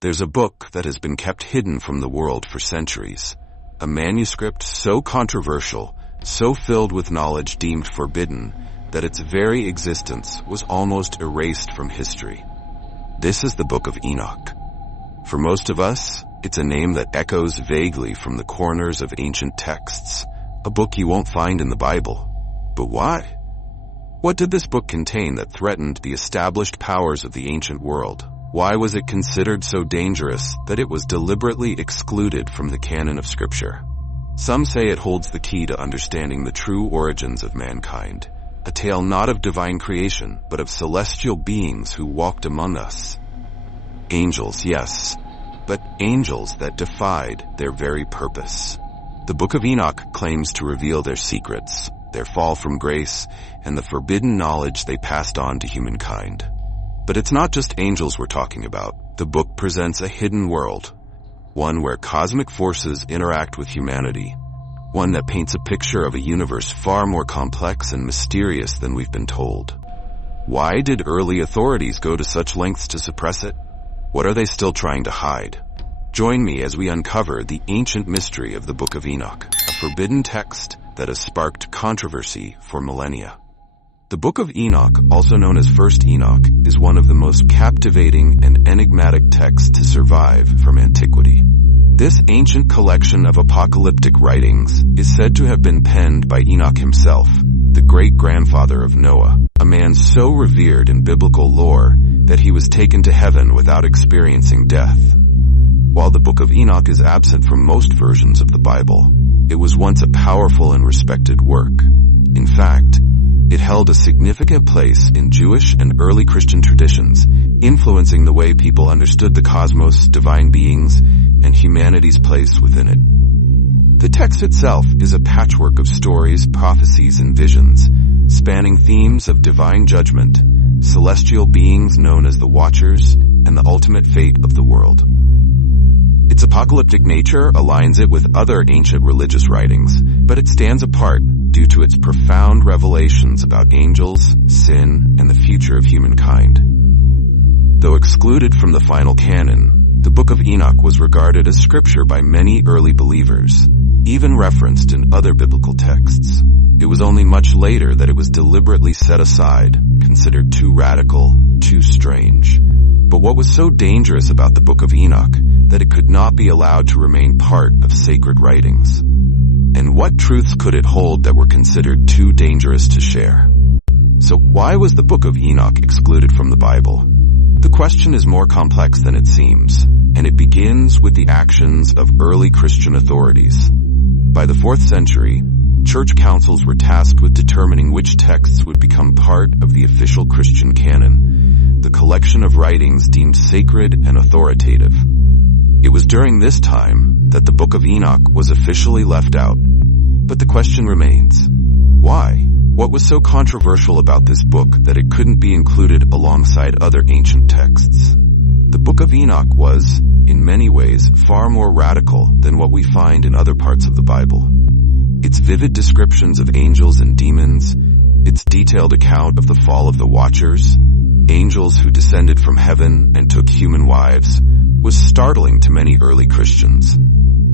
There's a book that has been kept hidden from the world for centuries. A manuscript so controversial, so filled with knowledge deemed forbidden, that its very existence was almost erased from history. This is the Book of Enoch. For most of us, it's a name that echoes vaguely from the corners of ancient texts, a book you won't find in the Bible. But why? What did this book contain that threatened the established powers of the ancient world? Why was it considered so dangerous that it was deliberately excluded from the canon of Scripture? Some say it holds the key to understanding the true origins of mankind, a tale not of divine creation, but of celestial beings who walked among us. Angels, yes, but angels that defied their very purpose. The Book of Enoch claims to reveal their secrets, their fall from grace, and the forbidden knowledge they passed on to humankind. But it's not just angels we're talking about. The book presents a hidden world, one where cosmic forces interact with humanity, one that paints a picture of a universe far more complex and mysterious than we've been told. Why did early authorities go to such lengths to suppress it? What are they still trying to hide? Join me as we uncover the ancient mystery of the Book of Enoch, a forbidden text that has sparked controversy for millennia. The Book of Enoch, also known as First Enoch, is one of the most captivating and enigmatic texts to survive from antiquity. This ancient collection of apocalyptic writings is said to have been penned by Enoch himself, the great-grandfather of Noah, a man so revered in biblical lore that he was taken to heaven without experiencing death. While the Book of Enoch is absent from most versions of the Bible, it was once a powerful and respected work. In fact, it held a significant place in Jewish and early Christian traditions, influencing the way people understood the cosmos, divine beings, and humanity's place within it. The text itself is a patchwork of stories, prophecies, and visions, spanning themes of divine judgment, celestial beings known as the Watchers, and the ultimate fate of the world. Its apocalyptic nature aligns it with other ancient religious writings, but it stands apart due to its profound revelations about angels, sin, and the future of humankind. Though excluded from the final canon, the Book of Enoch was regarded as scripture by many early believers, even referenced in other biblical texts. It was only much later that it was deliberately set aside, considered too radical, too strange. But what was so dangerous about the Book of Enoch that it could not be allowed to remain part of sacred writings? And what truths could it hold that were considered too dangerous to share? So why was the Book of Enoch excluded from the Bible? The question is more complex than it seems, and it begins with the actions of early Christian authorities. By the 4th century, church councils were tasked with determining which texts would become part of the official Christian canon, the collection of writings deemed sacred and authoritative. It was during this time that the Book of Enoch was officially left out. But the question remains, why? What was so controversial about this book that it couldn't be included alongside other ancient texts? The Book of Enoch was, in many ways, far more radical than what we find in other parts of the Bible. Its vivid descriptions of angels and demons, its detailed account of the fall of the Watchers, angels who descended from heaven and took human wives, was startling to many early Christians.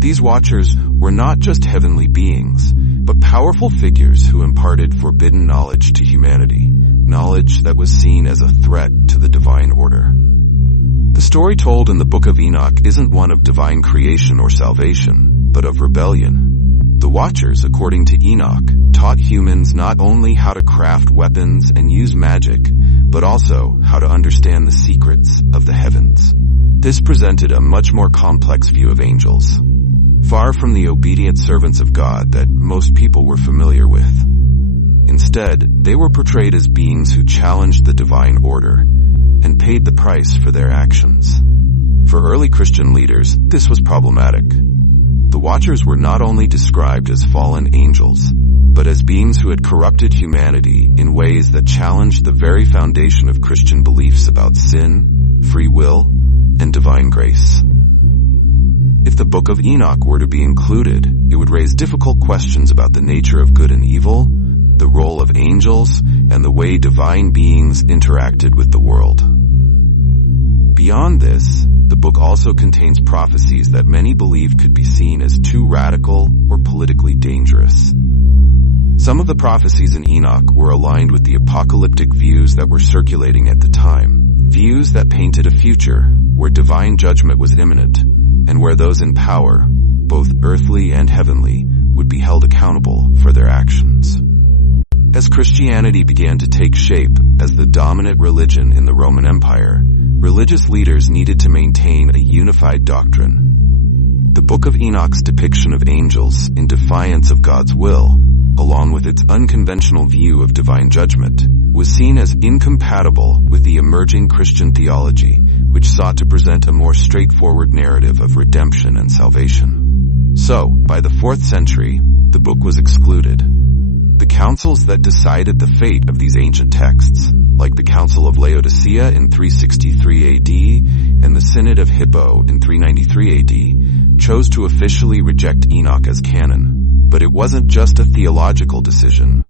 These Watchers were not just heavenly beings, but powerful figures who imparted forbidden knowledge to humanity, knowledge that was seen as a threat to the divine order. The story told in the Book of Enoch isn't one of divine creation or salvation, but of rebellion. The Watchers, according to Enoch, taught humans not only how to craft weapons and use magic, but also how to understand the secrets of the heavens. This presented a much more complex view of angels, far from the obedient servants of God that most people were familiar with. Instead, they were portrayed as beings who challenged the divine order and paid the price for their actions. For early Christian leaders, this was problematic. The Watchers were not only described as fallen angels, but as beings who had corrupted humanity in ways that challenged the very foundation of Christian beliefs about sin, free will, and divine grace. If the Book of Enoch were to be included, it would raise difficult questions about the nature of good and evil, the role of angels, and the way divine beings interacted with the world. Beyond this, the book also contains prophecies that many believe could be seen as too radical or politically dangerous. Some of the prophecies in Enoch were aligned with the apocalyptic views that were circulating at the time, views that painted a future where divine judgment was imminent and where those in power, both earthly and heavenly, would be held accountable for their actions. As Christianity began to take shape as the dominant religion in the Roman Empire, religious leaders needed to maintain a unified doctrine. The Book of Enoch's depiction of angels in defiance of God's will, along with its unconventional view of divine judgment, was seen as incompatible with the emerging Christian theology, which sought to present a more straightforward narrative of redemption and salvation. So, by the 4th century, the book was excluded. The councils that decided the fate of these ancient texts, like the Council of Laodicea in 363 AD and the Synod of Hippo in 393 AD, chose to officially reject Enoch as canon. But it wasn't just a theological decision.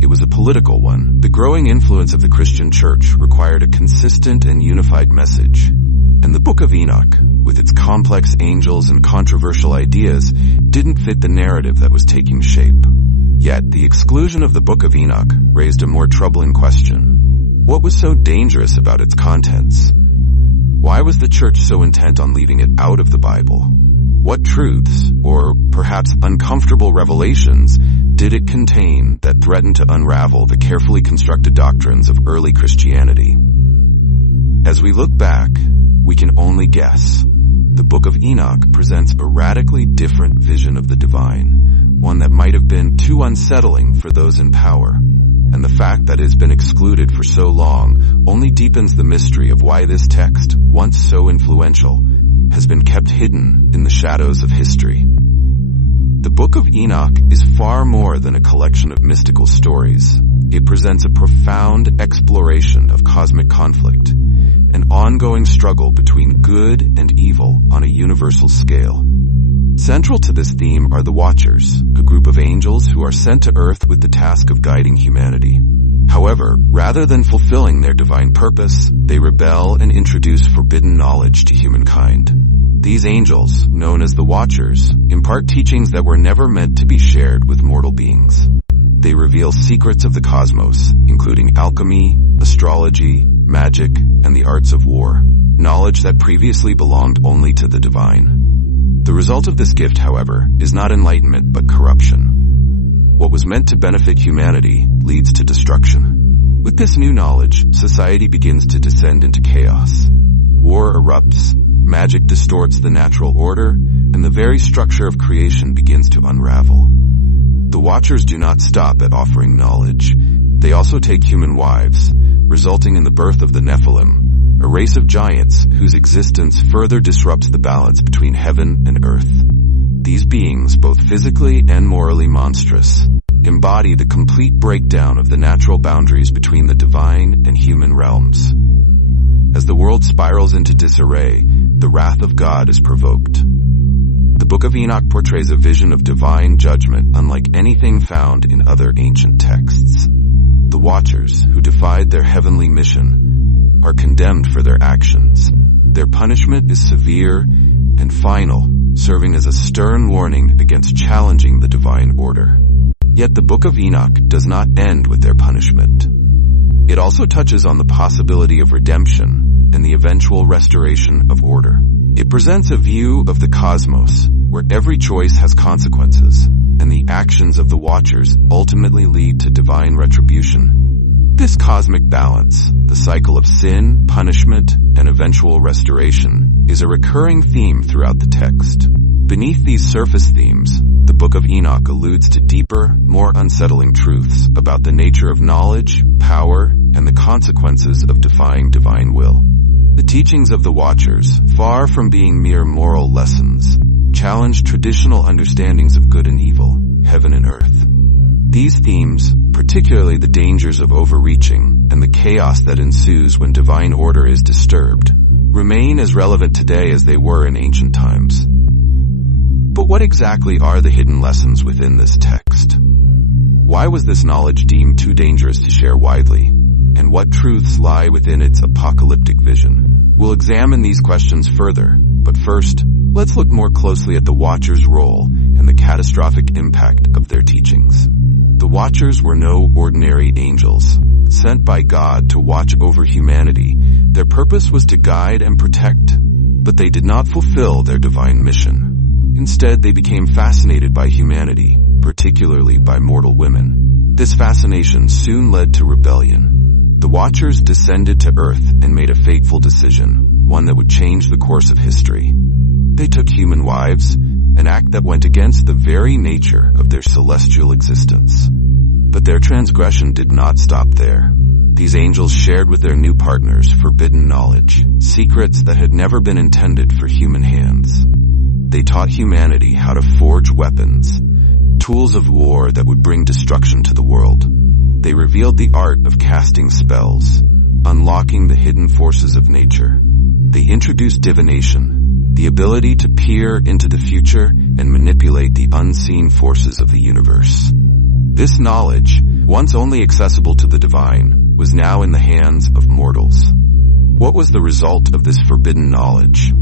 It was a political one. The growing influence of the Christian church required a consistent and unified message. And the Book of Enoch, with its complex angels and controversial ideas, didn't fit the narrative that was taking shape. Yet, the exclusion of the Book of Enoch raised a more troubling question. What was so dangerous about its contents? Why was the church so intent on leaving it out of the Bible? What truths, or perhaps uncomfortable revelations, did it contain that threatened to unravel the carefully constructed doctrines of early Christianity? As we look back, we can only guess. The Book of Enoch presents a radically different vision of the divine, one that might have been too unsettling for those in power. And the fact that it has been excluded for so long only deepens the mystery of why this text, once so influential, has been kept hidden in the shadows of history. The Book of Enoch is far more than a collection of mystical stories. It presents a profound exploration of cosmic conflict, an ongoing struggle between good and evil on a universal scale. Central to this theme are the Watchers, a group of angels who are sent to Earth with the task of guiding humanity. However, rather than fulfilling their divine purpose, they rebel and introduce forbidden knowledge to humankind. These angels, known as the Watchers, impart teachings that were never meant to be shared with mortal beings. They reveal secrets of the cosmos, including alchemy, astrology, magic, and the arts of war, knowledge that previously belonged only to the divine. The result of this gift, however, is not enlightenment but corruption. What was meant to benefit humanity leads to destruction. With this new knowledge, society begins to descend into chaos. War erupts, magic distorts the natural order, and the very structure of creation begins to unravel. The Watchers do not stop at offering knowledge. They also take human wives, resulting in the birth of the Nephilim, a race of giants whose existence further disrupts the balance between heaven and earth. These beings, both physically and morally monstrous, embody the complete breakdown of the natural boundaries between the divine and human realms. As the world spirals into disarray, the wrath of God is provoked. The Book of Enoch portrays a vision of divine judgment unlike anything found in other ancient texts. The Watchers, who defied their heavenly mission, are condemned for their actions. Their punishment is severe and final, serving as a stern warning against challenging the divine order. Yet the Book of Enoch does not end with their punishment. It also touches on the possibility of redemption and the eventual restoration of order. It presents a view of the cosmos where every choice has consequences, and the actions of the Watchers ultimately lead to divine retribution. This cosmic balance, the cycle of sin, punishment, and eventual restoration, is a recurring theme throughout the text. Beneath these surface themes, the Book of Enoch alludes to deeper, more unsettling truths about the nature of knowledge, power, and the consequences of defying divine will. The teachings of the Watchers, far from being mere moral lessons, challenge traditional understandings of good and evil, heaven and earth. These themes, particularly the dangers of overreaching and the chaos that ensues when divine order is disturbed, remain as relevant today as they were in ancient times. But what exactly are the hidden lessons within this text? Why was this knowledge deemed too dangerous to share widely? And what truths lie within its apocalyptic vision? We'll examine these questions further, but first, let's look more closely at the Watchers' role and the catastrophic impact of their teachings. The Watchers were no ordinary angels. Sent by God to watch over humanity, their purpose was to guide and protect, but they did not fulfill their divine mission. Instead, they became fascinated by humanity, particularly by mortal women. This fascination soon led to rebellion. The Watchers descended to Earth and made a fateful decision, one that would change the course of history. They took human wives, an act that went against the very nature of their celestial existence. But their transgression did not stop there. These angels shared with their new partners forbidden knowledge, secrets that had never been intended for human hands. They taught humanity how to forge weapons, tools of war that would bring destruction to the world. They revealed the art of casting spells, unlocking the hidden forces of nature. They introduced divination, the ability to peer into the future and manipulate the unseen forces of the universe. This knowledge, once only accessible to the divine, was now in the hands of mortals. What was the result of this forbidden knowledge?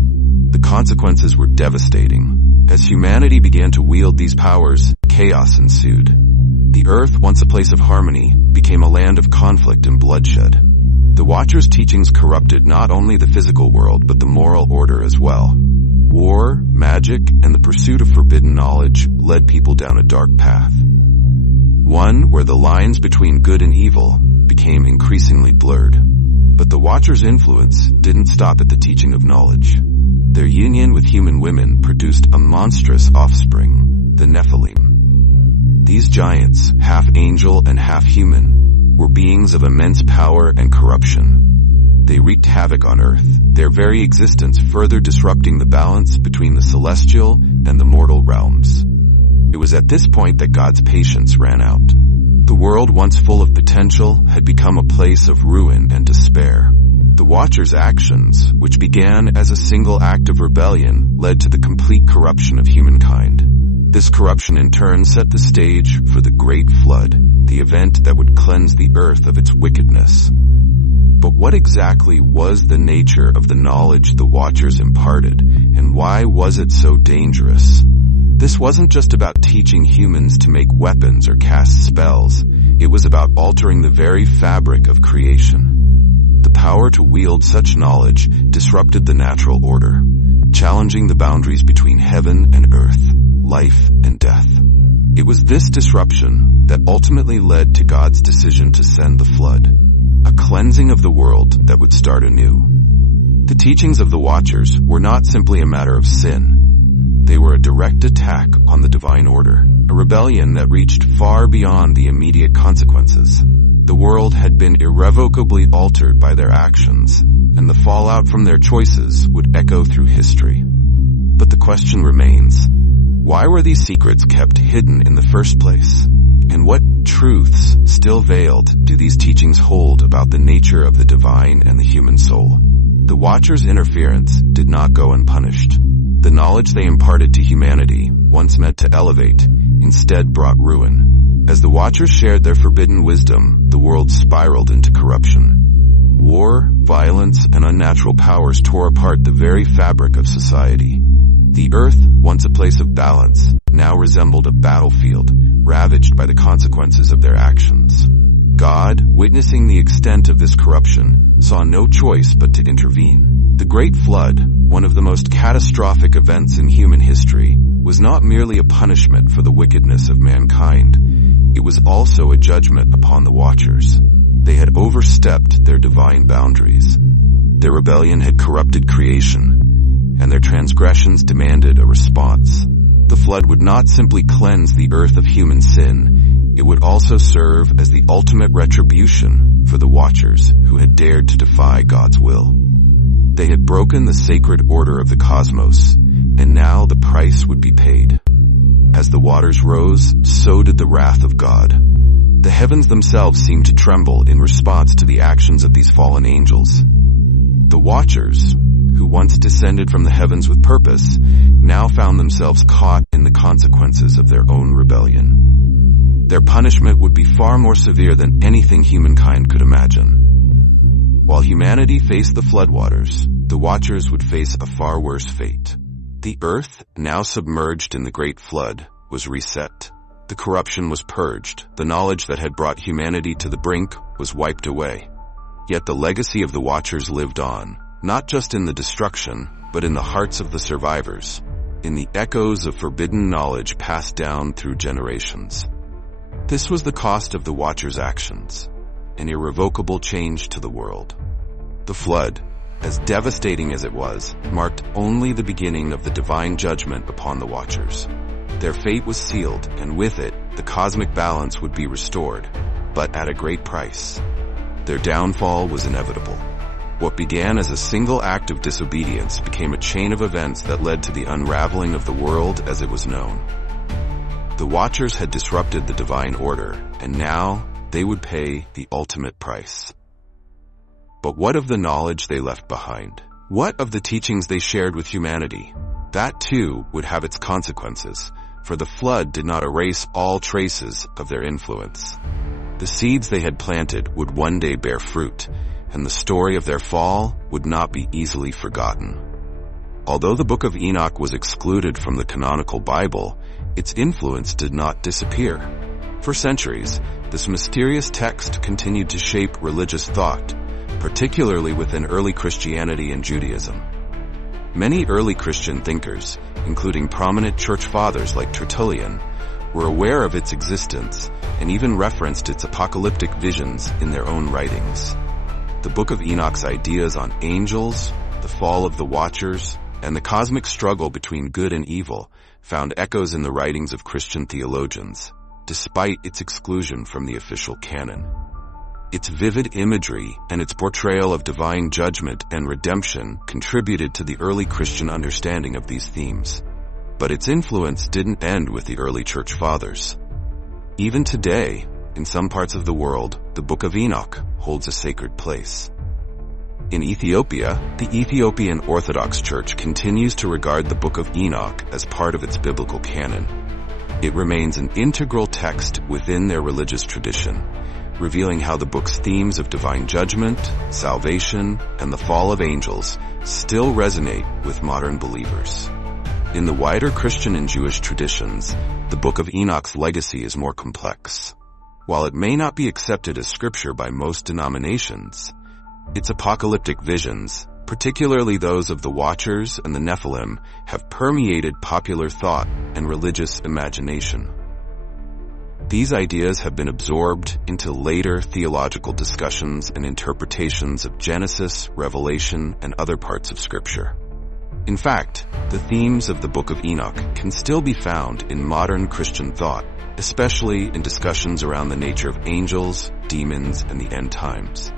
The consequences were devastating. As humanity began to wield these powers, chaos ensued. The earth, once a place of harmony, became a land of conflict and bloodshed. The Watchers' teachings corrupted not only the physical world, but the moral order as well. War, magic, and the pursuit of forbidden knowledge led people down a dark path. One where the lines between good and evil became increasingly blurred. But the Watchers' influence didn't stop at the teaching of knowledge. Their union with human women produced a monstrous offspring, the Nephilim. These giants, half angel and half human, were beings of immense power and corruption. They wreaked havoc on Earth, their very existence further disrupting the balance between the celestial and the mortal realms. It was at this point that God's patience ran out. The world, once full of potential, had become a place of ruin and despair. The Watchers' actions, which began as a single act of rebellion, led to the complete corruption of humankind. This corruption in turn set the stage for the Great Flood, the event that would cleanse the earth of its wickedness. But what exactly was the nature of the knowledge the Watchers imparted, and why was it so dangerous? This wasn't just about teaching humans to make weapons or cast spells. It was about altering the very fabric of creation. The power to wield such knowledge disrupted the natural order, challenging the boundaries between heaven and earth, life and death. It was this disruption that ultimately led to God's decision to send the flood, a cleansing of the world that would start anew. The teachings of the Watchers were not simply a matter of sin. They were a direct attack on the divine order, a rebellion that reached far beyond the immediate consequences. The world had been irrevocably altered by their actions, and the fallout from their choices would echo through history. But the question remains, why were these secrets kept hidden in the first place? And what truths, still veiled, do these teachings hold about the nature of the divine and the human soul? The Watchers' interference did not go unpunished. The knowledge they imparted to humanity, once meant to elevate, instead brought ruin. As the Watchers shared their forbidden wisdom, the world spiraled into corruption. War, violence, and unnatural powers tore apart the very fabric of society. The earth, once a place of balance, now resembled a battlefield, ravaged by the consequences of their actions. God, witnessing the extent of this corruption, saw no choice but to intervene. The Great Flood, one of the most catastrophic events in human history, was not merely a punishment for the wickedness of mankind. It was also a judgment upon the Watchers. They had overstepped their divine boundaries. Their rebellion had corrupted creation, and their transgressions demanded a response. The flood would not simply cleanse the earth of human sin, it would also serve as the ultimate retribution for the Watchers who had dared to defy God's will. They had broken the sacred order of the cosmos, and now the price would be paid. As the waters rose, so did the wrath of God. The heavens themselves seemed to tremble in response to the actions of these fallen angels. The Watchers, who once descended from the heavens with purpose, now found themselves caught in the consequences of their own rebellion. Their punishment would be far more severe than anything humankind could imagine. While humanity faced the floodwaters, the Watchers would face a far worse fate. The earth, now submerged in the Great Flood, was reset. The corruption was purged. The knowledge that had brought humanity to the brink was wiped away. Yet the legacy of the Watchers lived on, not just in the destruction, but in the hearts of the survivors, in the echoes of forbidden knowledge passed down through generations. This was the cost of the Watchers' actions, an irrevocable change to the world. The flood, as devastating as it was, marked only the beginning of the divine judgment upon the Watchers. Their fate was sealed, and with it, the cosmic balance would be restored, but at a great price. Their downfall was inevitable. What began as a single act of disobedience became a chain of events that led to the unraveling of the world as it was known. The Watchers had disrupted the divine order, and now they would pay the ultimate price. But what of the knowledge they left behind? What of the teachings they shared with humanity? That too would have its consequences, for the flood did not erase all traces of their influence. The seeds they had planted would one day bear fruit, and the story of their fall would not be easily forgotten. Although the Book of Enoch was excluded from the canonical Bible, its influence did not disappear. For centuries, this mysterious text continued to shape religious thought, particularly within early Christianity and Judaism. Many early Christian thinkers, including prominent church fathers like Tertullian, were aware of its existence and even referenced its apocalyptic visions in their own writings. The Book of Enoch's ideas on angels, the fall of the Watchers, and the cosmic struggle between good and evil found echoes in the writings of Christian theologians, despite its exclusion from the official canon. Its vivid imagery and its portrayal of divine judgment and redemption contributed to the early Christian understanding of these themes. But its influence didn't end with the early church fathers. Even today, in some parts of the world, the Book of Enoch holds a sacred place. In Ethiopia, the Ethiopian Orthodox Church continues to regard the Book of Enoch as part of its biblical canon. It remains an integral text within their religious tradition, revealing how the book's themes of divine judgment, salvation, and the fall of angels still resonate with modern believers. In the wider Christian and Jewish traditions, the Book of Enoch's legacy is more complex. While it may not be accepted as scripture by most denominations, its apocalyptic visions, particularly those of the Watchers and the Nephilim, have permeated popular thought and religious imagination. These ideas have been absorbed into later theological discussions and interpretations of Genesis, Revelation, and other parts of Scripture. In fact, the themes of the Book of Enoch can still be found in modern Christian thought, especially in discussions around the nature of angels, demons, and the end times.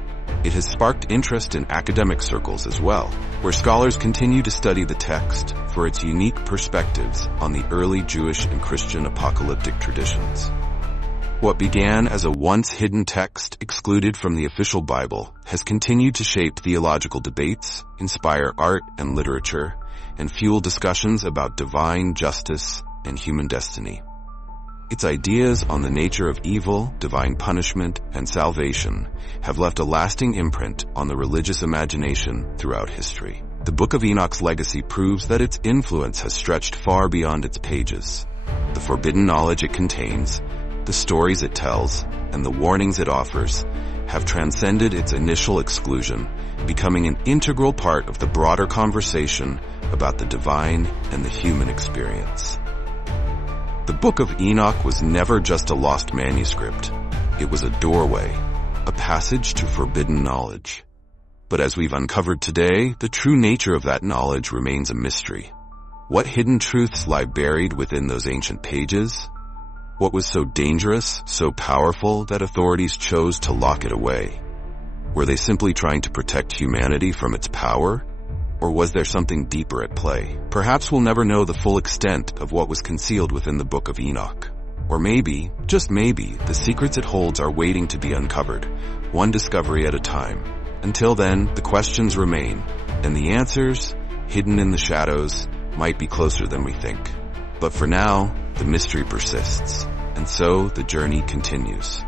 It has sparked interest in academic circles as well, where scholars continue to study the text for its unique perspectives on the early Jewish and Christian apocalyptic traditions. What began as a once-hidden text excluded from the official Bible has continued to shape theological debates, inspire art and literature, and fuel discussions about divine justice and human destiny. Its ideas on the nature of evil, divine punishment, and salvation have left a lasting imprint on the religious imagination throughout history. The Book of Enoch's legacy proves that its influence has stretched far beyond its pages. The forbidden knowledge it contains, the stories it tells, and the warnings it offers have transcended its initial exclusion, becoming an integral part of the broader conversation about the divine and the human experience. The Book of Enoch was never just a lost manuscript. It was a doorway, a passage to forbidden knowledge. But as we've uncovered today, the true nature of that knowledge remains a mystery. What hidden truths lie buried within those ancient pages? What was so dangerous, so powerful, that authorities chose to lock it away? Were they simply trying to protect humanity from its power? Or was there something deeper at play? Perhaps we'll never know the full extent of what was concealed within the Book of Enoch. Or maybe, just maybe, the secrets it holds are waiting to be uncovered, one discovery at a time. Until then, the questions remain, and the answers, hidden in the shadows, might be closer than we think. But for now, the mystery persists, and so the journey continues.